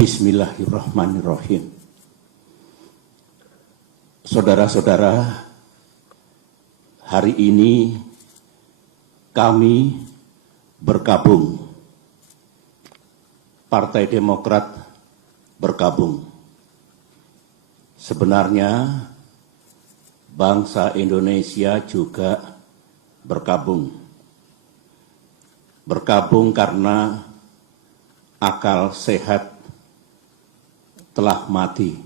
Bismillahirrahmanirrahim. Saudara-saudara, hari ini kami bergabung, Partai Demokrat bergabung. Sebenarnya bangsa Indonesia juga bergabung. Bergabung karena akal sehat telah mati.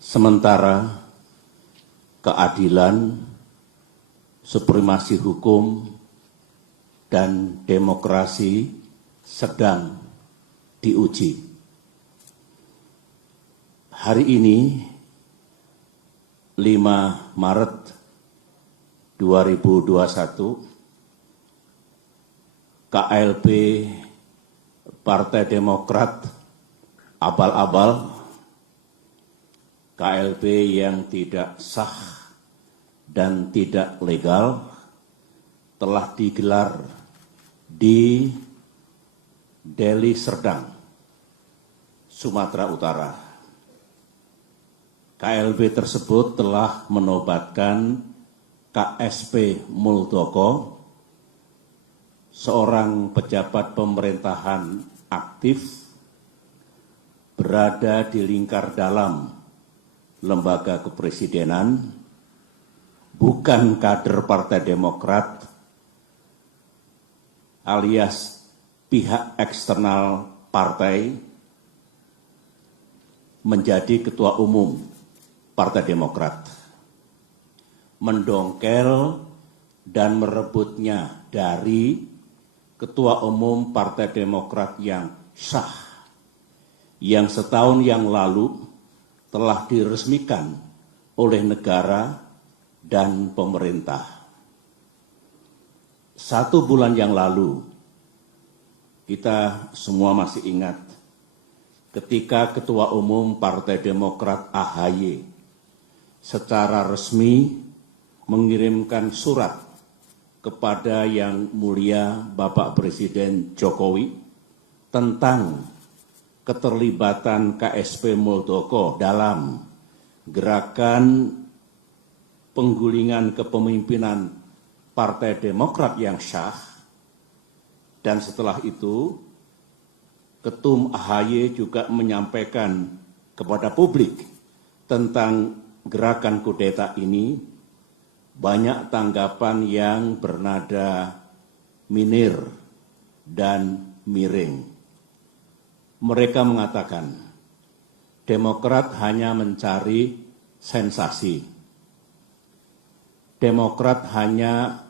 Sementara keadilan, supremasi hukum, dan demokrasi sedang diuji. Hari ini, 5 Maret 2021, KLB Partai Demokrat abal-abal, KLB yang tidak sah dan tidak legal telah digelar di Deli Serdang, Sumatera Utara. KLB tersebut telah menobatkan KSP Muldoko, seorang pejabat pemerintahan aktif berada di lingkar dalam lembaga kepresidenan, bukan kader Partai Demokrat, alias pihak eksternal partai, menjadi ketua umum Partai Demokrat. Mendongkel dan merebutnya dari ketua umum Partai Demokrat yang sah, yang setahun yang lalu telah diresmikan oleh negara dan pemerintah. 1 bulan yang lalu, kita semua masih ingat ketika Ketua Umum Partai Demokrat AHY secara resmi mengirimkan surat kepada Yang Mulia Bapak Presiden Jokowi tentang keterlibatan KSP Muldoko dalam gerakan penggulingan kepemimpinan Partai Demokrat yang sah. Dan setelah itu, Ketum AHY juga menyampaikan kepada publik tentang gerakan kudeta ini. Banyak tanggapan yang bernada minir dan miring. Mereka mengatakan, Demokrat hanya mencari sensasi. Demokrat hanya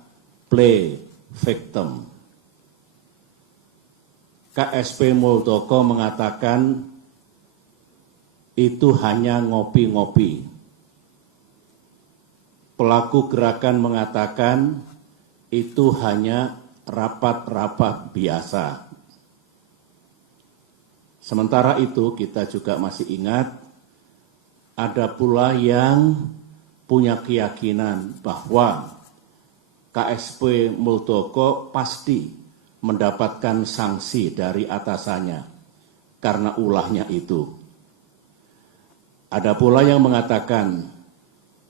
play victim. KSP Muldoko mengatakan itu hanya ngopi-ngopi. Pelaku gerakan mengatakan itu hanya rapat-rapat biasa. Sementara itu kita juga masih ingat ada pula yang punya keyakinan bahwa KSP Muldoko pasti mendapatkan sanksi dari atasannya karena ulahnya itu. Ada pula yang mengatakan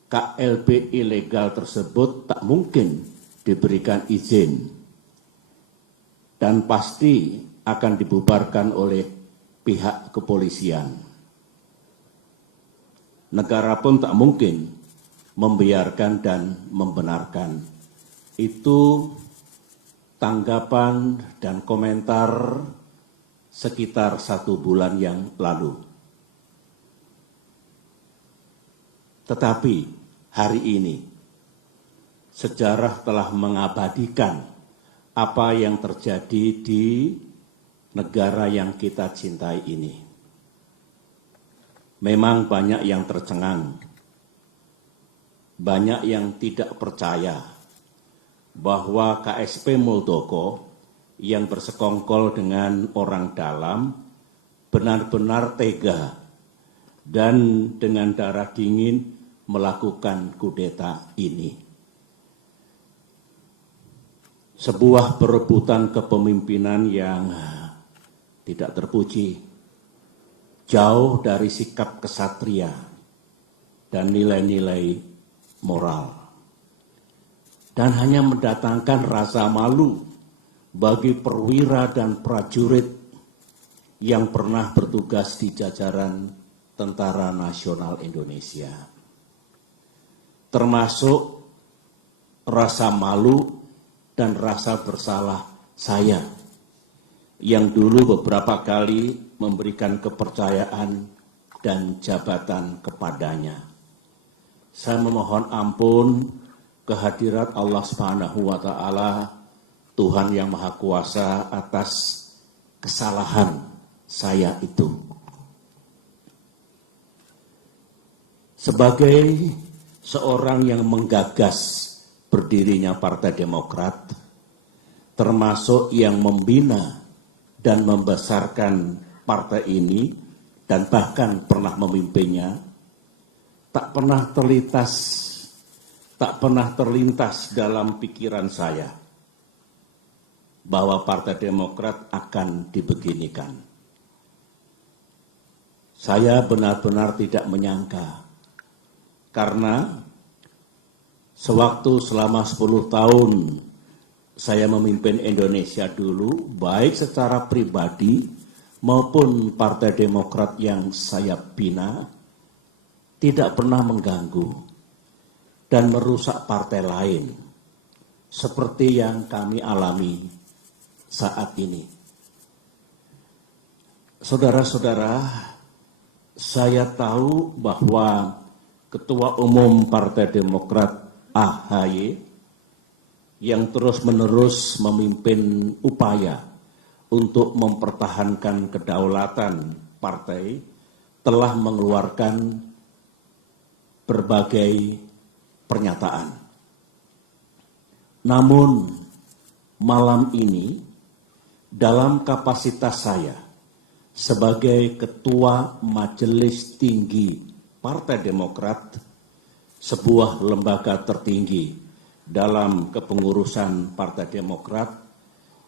KLB ilegal tersebut tak mungkin diberikan izin dan pasti akan dibubarkan oleh pihak kepolisian. Negara pun tak mungkin membiarkan dan membenarkan. Itu tanggapan dan komentar sekitar 1 bulan yang lalu. Tetapi hari ini, sejarah telah mengabadikan apa yang terjadi di negara yang kita cintai ini. Memang banyak yang tercengang, banyak yang tidak percaya bahwa KSP Muldoko yang bersekongkol dengan orang dalam benar-benar tega dan dengan darah dingin melakukan kudeta ini. Sebuah perebutan kepemimpinan yang tidak terpuji, jauh dari sikap kesatria dan nilai-nilai moral, dan hanya mendatangkan rasa malu bagi perwira dan prajurit yang pernah bertugas di jajaran Tentara Nasional Indonesia. Termasuk rasa malu dan rasa bersalah saya yang dulu beberapa kali memberikan kepercayaan dan jabatan kepadanya. Saya memohon ampun kehadirat Allah Subhanahu wa Ta'ala, Tuhan yang Maha Kuasa, atas kesalahan saya itu. Sebagai seorang yang menggagas berdirinya Partai Demokrat, termasuk yang membina dan membesarkan partai ini dan bahkan pernah memimpinnya, tak pernah terlintas dalam pikiran saya bahwa Partai Demokrat akan dibeginikan. Saya benar-benar tidak menyangka, karena sewaktu selama 10 tahun saya memimpin Indonesia dulu, baik secara pribadi maupun Partai Demokrat yang saya bina, tidak pernah mengganggu dan merusak partai lain seperti yang kami alami saat ini. Saudara-saudara, saya tahu bahwa Ketua Umum Partai Demokrat AHY yang terus-menerus memimpin upaya untuk mempertahankan kedaulatan partai telah mengeluarkan berbagai pernyataan. Namun malam ini dalam kapasitas saya sebagai Ketua Majelis Tinggi Partai Demokrat, sebuah lembaga tertinggi dalam kepengurusan Partai Demokrat,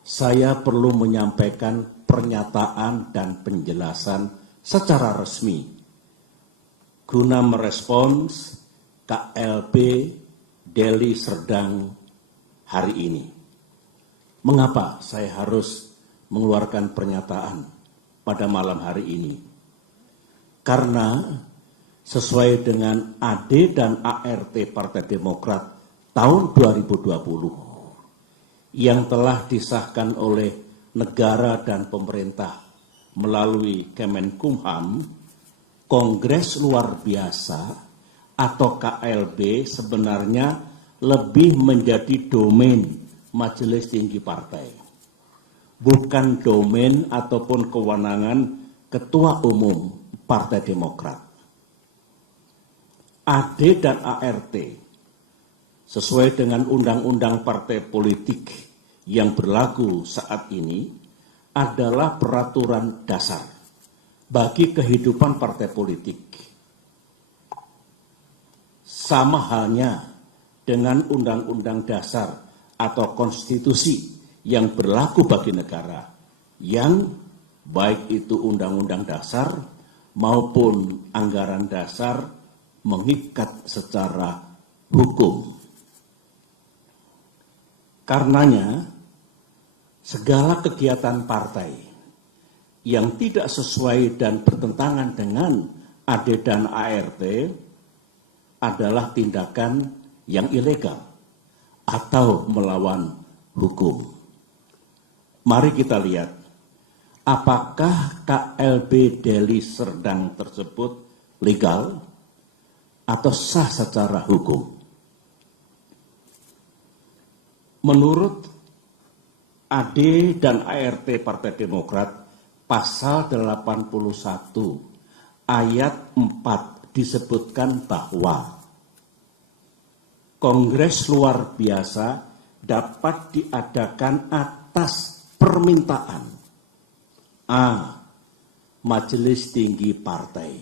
saya perlu menyampaikan pernyataan dan penjelasan secara resmi guna merespons KLB Deli Serdang hari ini. Mengapa saya harus mengeluarkan pernyataan pada malam hari ini? Karena sesuai dengan AD dan ART Partai Demokrat tahun 2020 yang telah disahkan oleh negara dan pemerintah melalui Kemenkumham, Kongres Luar Biasa atau KLB sebenarnya lebih menjadi domain Majelis Tinggi Partai, bukan domain ataupun kewenangan Ketua Umum Partai Demokrat. AD dan ART sesuai dengan Undang-Undang Partai Politik yang berlaku saat ini adalah peraturan dasar bagi kehidupan partai politik. Sama halnya dengan Undang-Undang Dasar atau konstitusi yang berlaku bagi negara, yang baik itu Undang-Undang Dasar maupun anggaran dasar mengikat secara hukum. Karenanya, segala kegiatan partai yang tidak sesuai dan bertentangan dengan AD dan ART adalah tindakan yang ilegal atau melawan hukum. Mari kita lihat, apakah KLB Deli Serdang tersebut legal atau sah secara hukum? Menurut AD dan ART Partai Demokrat, pasal 81 ayat 4 disebutkan bahwa Kongres Luar Biasa dapat diadakan atas permintaan A. Majelis Tinggi Partai,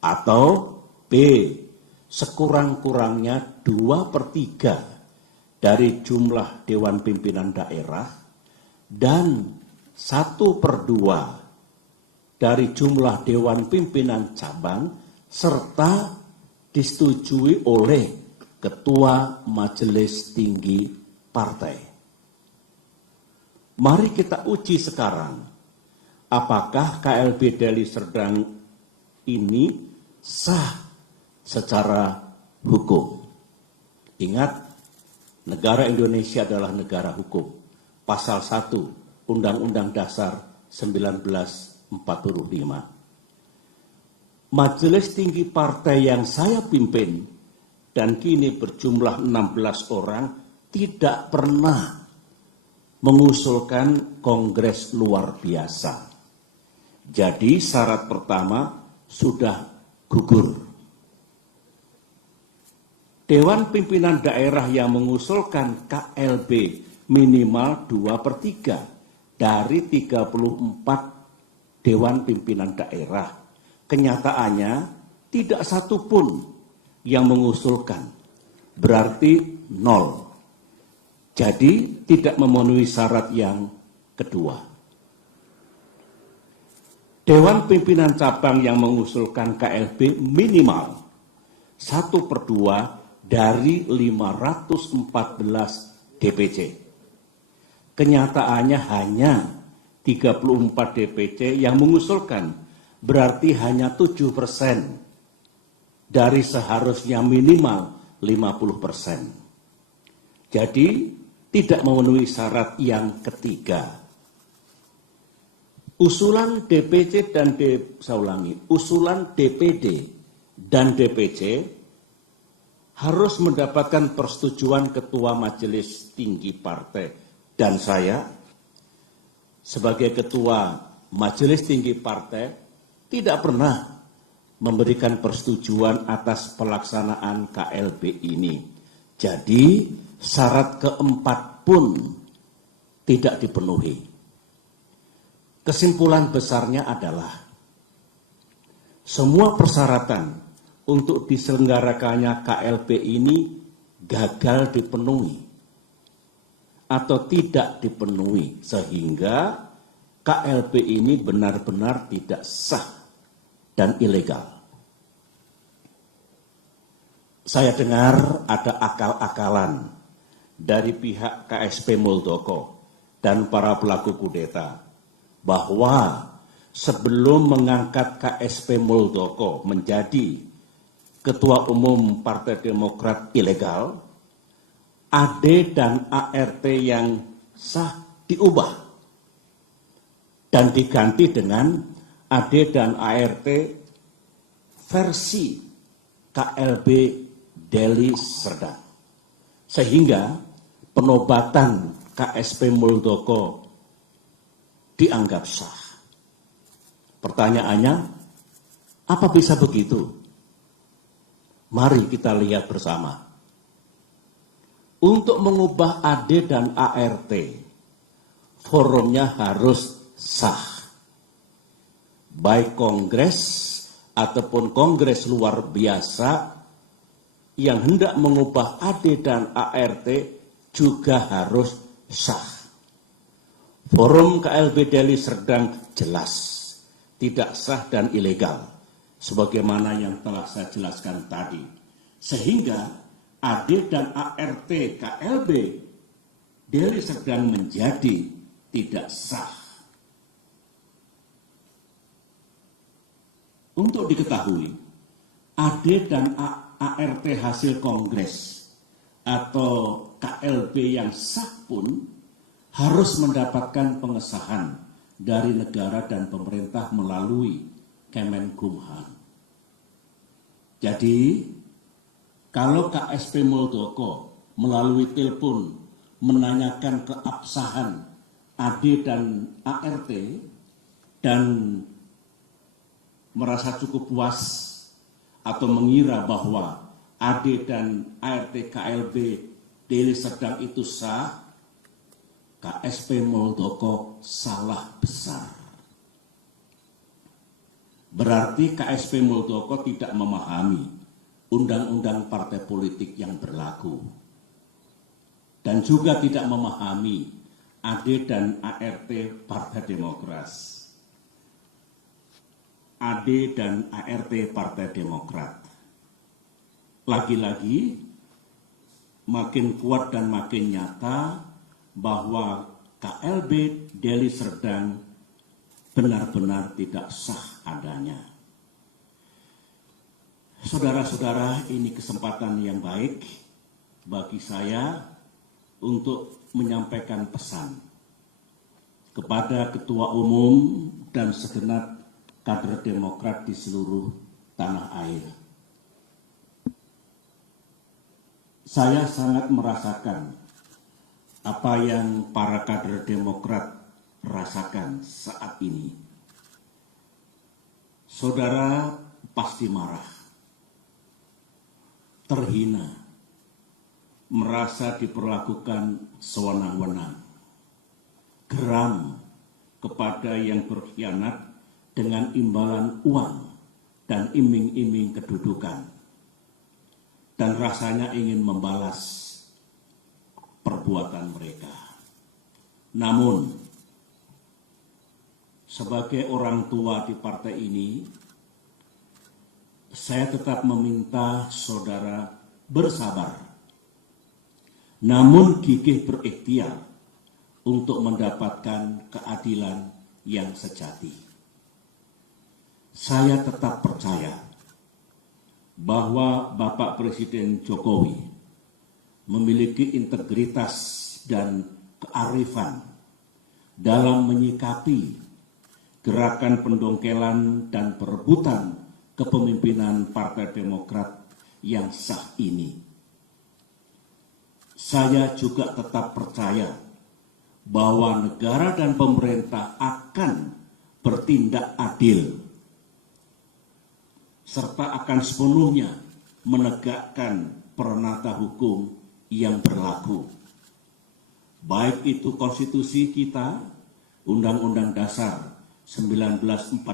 atau B. sekurang-kurangnya 2/3 dari jumlah Dewan Pimpinan Daerah dan 1/2 dari jumlah Dewan Pimpinan Cabang serta disetujui oleh Ketua Majelis Tinggi Partai. Mari kita uji sekarang, apakah KLB Deli Serdang ini sah secara hukum. Ingat, negara Indonesia adalah negara hukum. Pasal 1 Undang-Undang Dasar 1945. Majelis Tinggi Partai yang saya pimpin dan kini berjumlah 16 orang tidak pernah mengusulkan kongres luar biasa. Jadi syarat pertama sudah gugur. Dewan Pimpinan Daerah yang mengusulkan KLB minimal 2/3 dari 34 Dewan Pimpinan Daerah. Kenyataannya tidak satu pun yang mengusulkan, berarti 0. Jadi tidak memenuhi syarat yang kedua. Dewan Pimpinan Cabang yang mengusulkan KLB minimal 1/2 dari 514 DPC. Kenyataannya hanya 34 DPC yang mengusulkan, berarti hanya 7% dari seharusnya minimal 50%. Jadi tidak memenuhi syarat yang ketiga. Usulan DPD dan DPC harus mendapatkan persetujuan Ketua Majelis Tinggi Partai. Dan saya, sebagai Ketua Majelis Tinggi Partai, tidak pernah memberikan persetujuan atas pelaksanaan KLB ini. Jadi, syarat keempat pun tidak dipenuhi. Kesimpulan besarnya adalah, semua persyaratan untuk diselenggarakannya KLB ini gagal dipenuhi atau tidak dipenuhi, sehingga KLB ini benar-benar tidak sah dan ilegal. Saya dengar ada akal-akalan dari pihak KSP Muldoko dan para pelaku kudeta bahwa sebelum mengangkat KSP Muldoko menjadi Ketua Umum Partai Demokrat ilegal, AD dan ART yang sah diubah dan diganti dengan AD dan ART versi KLB Deli Serdang. Sehingga penobatan KSP Muldoko dianggap sah. Pertanyaannya, apa bisa begitu? Mari kita lihat bersama. Untuk mengubah AD dan ART, forumnya harus sah. Baik kongres ataupun kongres luar biasa yang hendak mengubah AD dan ART juga harus sah. Forum KLB Deli Serdang jelas tidak sah dan ilegal, sebagaimana yang telah saya jelaskan tadi. Sehingga AD dan ART KLB Deli Serdang menjadi tidak sah. Untuk diketahui, AD dan ART hasil kongres atau KLB yang sah pun harus mendapatkan pengesahan dari negara dan pemerintah melalui Kemenkumham. Jadi, kalau KSP Muldoko melalui telepon menanyakan keabsahan AD dan ART dan merasa cukup puas atau mengira bahwa AD dan ART KLB Deli Serdang itu sah, KSP Muldoko salah besar. Berarti KSP Muldoko tidak memahami undang-undang partai politik yang berlaku. Dan juga tidak memahami AD dan ART Partai Demokrat. AD dan ART Partai Demokrat. Lagi-lagi makin kuat dan makin nyata bahwa KLB Deli Serdang benar-benar tidak sah adanya. Saudara-saudara, ini kesempatan yang baik bagi saya untuk menyampaikan pesan kepada Ketua Umum dan segenap kader Demokrat di seluruh tanah air. Saya sangat merasakan apa yang para kader Demokrat rasakan saat ini. Saudara pasti marah, terhina, merasa diperlakukan sewenang-wenang, geram kepada yang berkhianat dengan imbalan uang dan iming-iming kedudukan, dan rasanya ingin membalas perbuatan mereka. Namun, sebagai orang tua di partai ini, saya tetap meminta saudara bersabar, namun gigih berikhtiar untuk mendapatkan keadilan yang sejati. Saya tetap percaya bahwa Bapak Presiden Jokowi memiliki integritas dan kearifan dalam menyikapi gerakan pendongkelan dan perebutan kepemimpinan Partai Demokrat yang sah ini. Saya juga tetap percaya bahwa negara dan pemerintah akan bertindak adil serta akan sepenuhnya menegakkan peranata hukum yang berlaku. Baik itu konstitusi kita, Undang-Undang Dasar 1945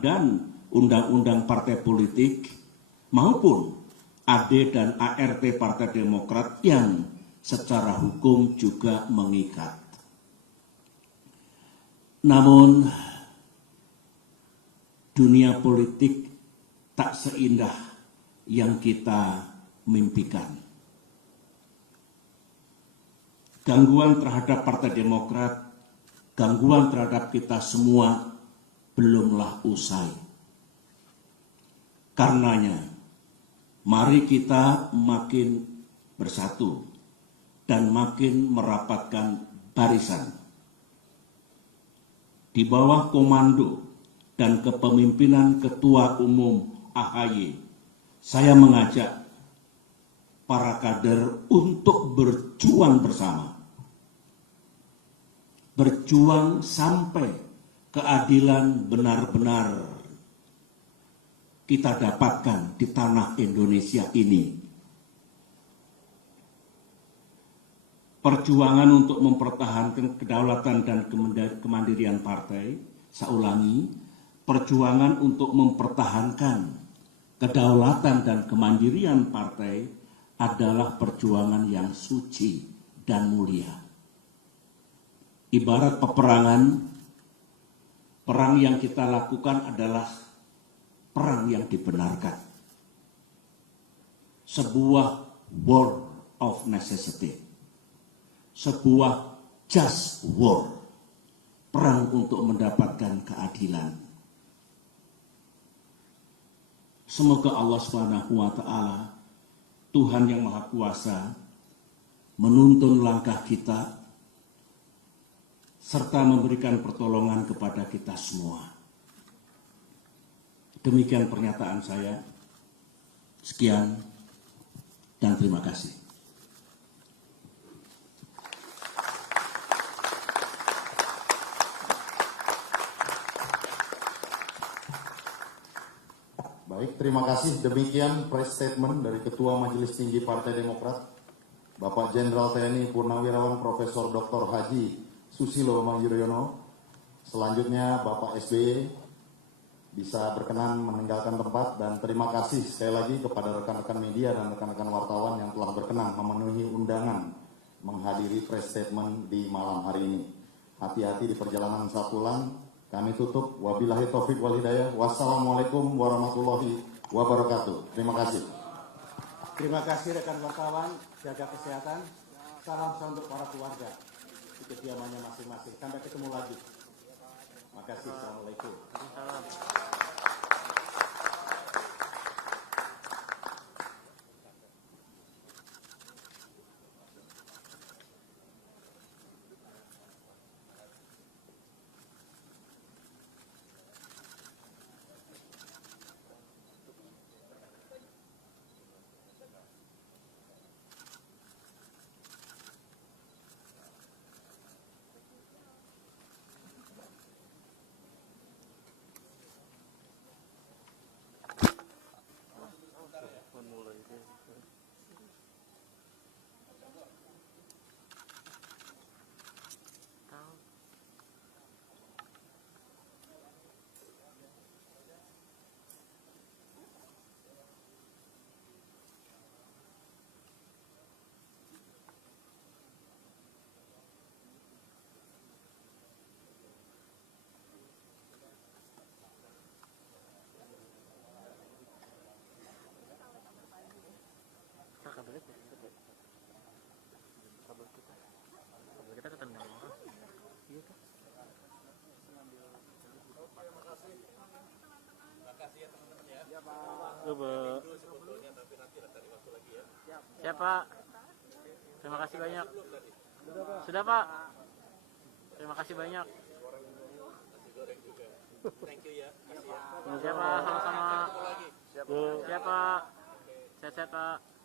dan Undang-Undang Partai Politik, maupun AD dan ART Partai Demokrat yang secara hukum juga mengikat. Namun, dunia politik tak seindah yang kita mimpikan. Gangguan terhadap Partai Demokrat, gangguan terhadap kita semua belumlah usai. Karenanya, mari kita makin bersatu dan makin merapatkan barisan. Di bawah komando dan kepemimpinan Ketua Umum AHY, saya mengajak para kader untuk berjuang bersama. Berjuang sampai keadilan benar-benar kita dapatkan di tanah Indonesia ini. Perjuangan untuk mempertahankan kedaulatan dan kemandirian partai, saya ulangi, perjuangan untuk mempertahankan kedaulatan dan kemandirian partai adalah perjuangan yang suci dan mulia. Ibarat peperangan, perang yang kita lakukan adalah perang yang dibenarkan. Sebuah war of necessity. Sebuah just war. Perang untuk mendapatkan keadilan. Semoga Allah SWT, Tuhan yang Maha Kuasa, menuntun langkah kita serta memberikan pertolongan kepada kita semua. Demikian pernyataan saya. Sekian dan terima kasih. Baik, terima kasih. Demikian press statement dari Ketua Majelis Tinggi Partai Demokrat, Bapak Jenderal TNI Purnawirawan Profesor Dr. Haji Susilo Bambang Yudhoyono. Selanjutnya Bapak SBY bisa berkenan meninggalkan tempat, dan terima kasih sekali lagi kepada rekan-rekan media dan rekan-rekan wartawan yang telah berkenan memenuhi undangan menghadiri press statement di malam hari ini. Hati-hati di perjalanan saat pulang. Kami tutup. Wabillahi taufik wal hidayah. Wassalamualaikum warahmatullahi wabarakatuh. Terima kasih. Terima kasih rekan wartawan, jaga kesehatan. Salam untuk para keluarga di kediamannya masing-masing. Sampai ketemu lagi. Terima kasih. Assalamualaikum. Kita ketendang orang. Iya kan? Makasih ya teman-teman ya. Iya Pak. Siapa? Terima kasih banyak. Sudah Pak. Terima kasih banyak. Thank you ya. Siapa? Sama-sama. Siapa? Sehat-sehat Pak.